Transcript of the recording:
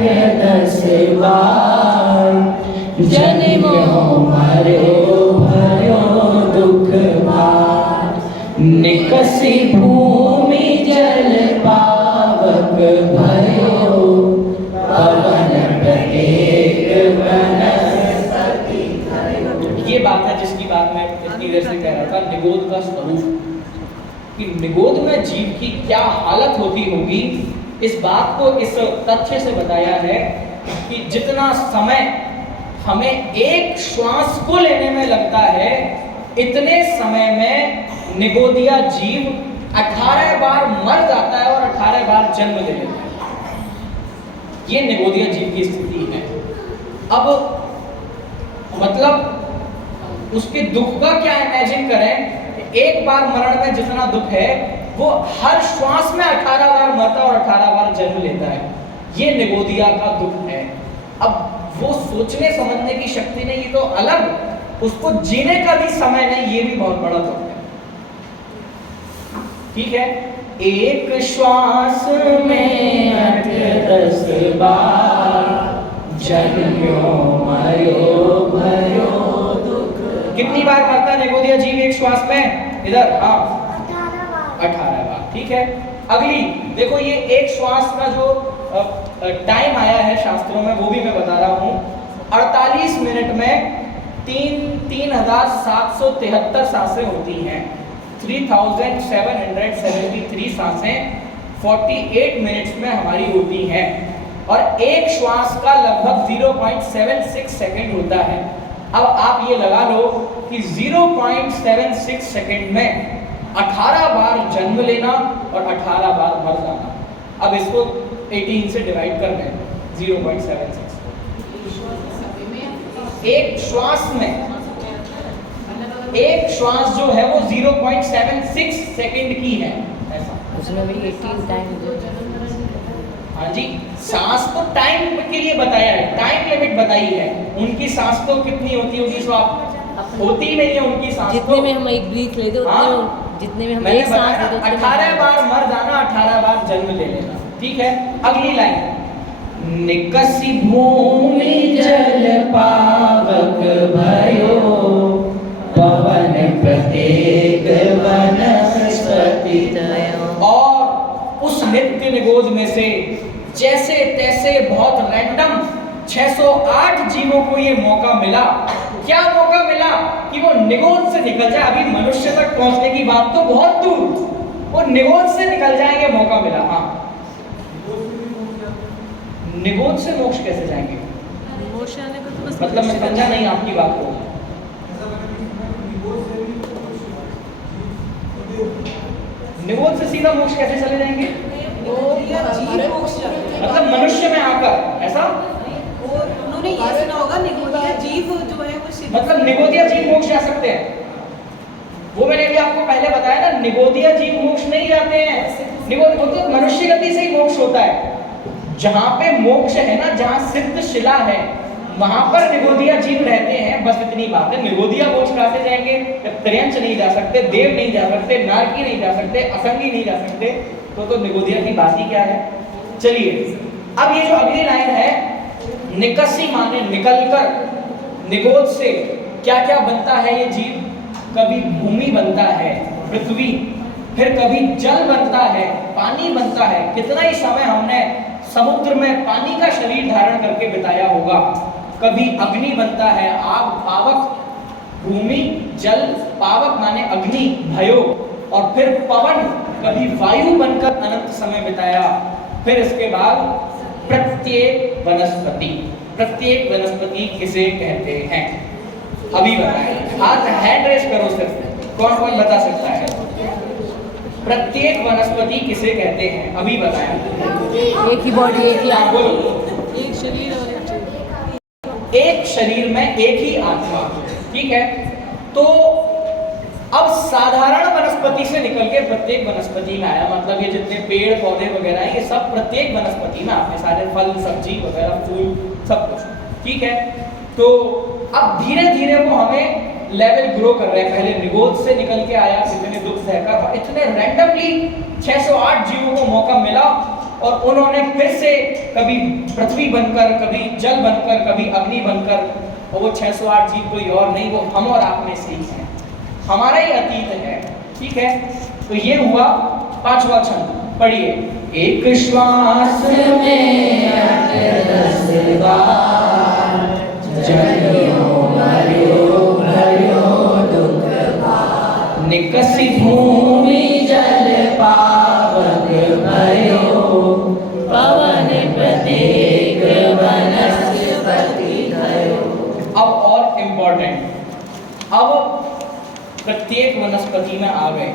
10 बार जन्मो मरो भयो दुख भार। निकसी भूमि जल पावक भयो पवन प्रत्येक वनस्पति भयो। ये बात है जिसकी बात मैं इतनी देर से कह रहा था, निगोद का स्वरूप, कि निगोद में जीव की क्या हालत होती होगी। इस बात को इस तथ्य से बताया है कि जितना समय हमें एक श्वास को लेने में लगता है, इतने समय में निगोदिया जीव 18 बार मर जाता है और 18 बार जन्म ले लेता है। ये निगोदिया जीव की स्थिति है। अब मतलब उसके दुख का क्या इमेजिन करें, एक बार मरण में जितना दुख है वो हर श्वास में 18 बार मरता और 18 बार जन्म लेता है। ये निगोदिया का दुख है। अब वो सोचने समझने की शक्ति नहीं, ये तो अलग, उसको जीने का भी समय नहीं, ये भी बहुत बड़ा दुख है। ठीक है, एक श्वास में 10 बार जन्मो मरो भयो दुख। कितनी बार मरता है निगोदिया जीव एक श्वास में? इधर, हाँ, 18 बार। ठीक है, अगली देखो, ये एक श्वास का जो टाइम आया है शास्त्रों में वो भी मैं बता रहा हूँ। 48 मिनट में 3773 सांसें होती हैं। 3773 सांसें 48 मिनट्स में हमारी होती हैं और एक श्वास का लगभग 0.76 सेकंड होता है। अब आप ये लगा लो कि 0.76 सेकंड में 18 बार जन्म लेना और 18 बार मर जाना। अब इसको 18 से डिवाइड कर लें, 0.76 एक श्वास में, एक श्वास जो है वो 0.76 सेकंड की है। ऐसा उसमें भी 18 टाइम। हाँ जी, सांस तो टाइम के लिए बताया है, टाइम लिमिट बताई है। उनकी सांस तो कितनी होती होगी, सो आप होती नहीं है उनकी सांस। जितने में हम एक ब्रीथ लेते उतने में, जितने में हम एक सांस लेते उतने में 18 बार मर जाना, 18 बार जन्म ले लेना। ठीक है, अगली लाइन, निकसी भूमि जल पावक भयो पवन प्रत्येक वनस्पति भयो। और उस नित्य निगोद में से जैसे तैसे बहुत रैंडम 608 जीवों को ये मौका मिला। क्या मौका मिला कि वो निगोद से निकल जाए। अभी मनुष्य तक पहुंचने की बात तो बहुत दूर, वो निगोद से निकल जाएंगे, मौका मिला। हाँ, निगोद से मोक्ष कैसे जाएंगे? मतलब मैं समझा नहीं आपकी बात को। निगोद से सीधा मोक्ष कैसे चले जाएंगे? मतलब मनुष्य में आकर, ऐसा उन्होंने ये सुना होगा, निगोदिया जीव जो है वो मतलब निगोदिया जीव मोक्ष जा सकते हैं। वो मैंने भी आपको पहले बताया ना, निगोदिया जीव मोक्ष नहीं जाते हैं। निगोद वो तो मनुष्य गति से ही मोक्ष होता है। जहां पे मोक्ष है ना, जहां सिद्ध शिला है, वहां पर निगोदिया जीव रहते हैं। बस इतनी बात है। निगोदिया मोक्ष कहां से जाएंगे? त्र्यंच नहीं जा सकते, देव नहीं जा सकते, नारकी नहीं जा सकते, असंगी नहीं जा सकते। तो निगोदिया की बात ही क्या है। चलिए, अब ये जो अगली लाइन है, निकसी माने निकलकर, निगोद से क्या क्या बनता है ये जीव? कभी भूमि बनता है, पृथ्वी, फिर कभी जल बनता है, पानी बनता है। कितना ही समय हमने समुद्र में पानी का शरीर धारण करके बिताया होगा। कभी अग्नि बनता है, आग, पावक, भूमि, जल, पावक माने अग्नि, भयो, और फिर पवन, कभी वायु बनकर अनंत समय बिताया। फिर इसके बाद प्रत्येक वनस्पति। प्रत्येक वनस्पति किसे कहते हैं? अभी बताएं। हाथ हैंड रेस करो सिर्फ, कौन कौन बता सकता है? प्रत्येक वनस्पति किसे कहते हैं? अभी बताएं। एक ही बॉडी, एक ही आप बोलो। एक शरीर और एक शरीर में एक ही आत्मा। ठीक है, तो अब साधारण वनस्पति से निकल के प्रत्येक वनस्पति में आया। मतलब ये जितने पेड़ पौधे वगैरह हैं, ये सब प्रत्येक वनस्पति में आते हैं, सारे फल, सब्जी वगैरह, फूल, सब कुछ। ठीक है, तो अब धीरे धीरे वो हमें लेवल ग्रो कर रहे हैं। पहले निगोद से निकल के आया, इतने दुख सहकर, इतने रैंडमली 608 जीवों को मौका मिला और उन्होंने फिर से कभी पृथ्वी बनकर, कभी जल बनकर, कभी अग्नि बनकर, और वो 608 जीव कोई और नहीं, वो हम और आप में से ही हैं, हमारा ही अतीत है। ठीक है, तो ये हुआ 5वां छंद। पढ़िए। एक श्वास में 8-10 बार जलियो मरियो भयो दुख भार। निकसी भूमि जल पावक भयो पवन प्रत्येक वनस्पति भयो। अब और इम्पोर्टेंट, अब प्रत्येक वनस्पति में आ गए।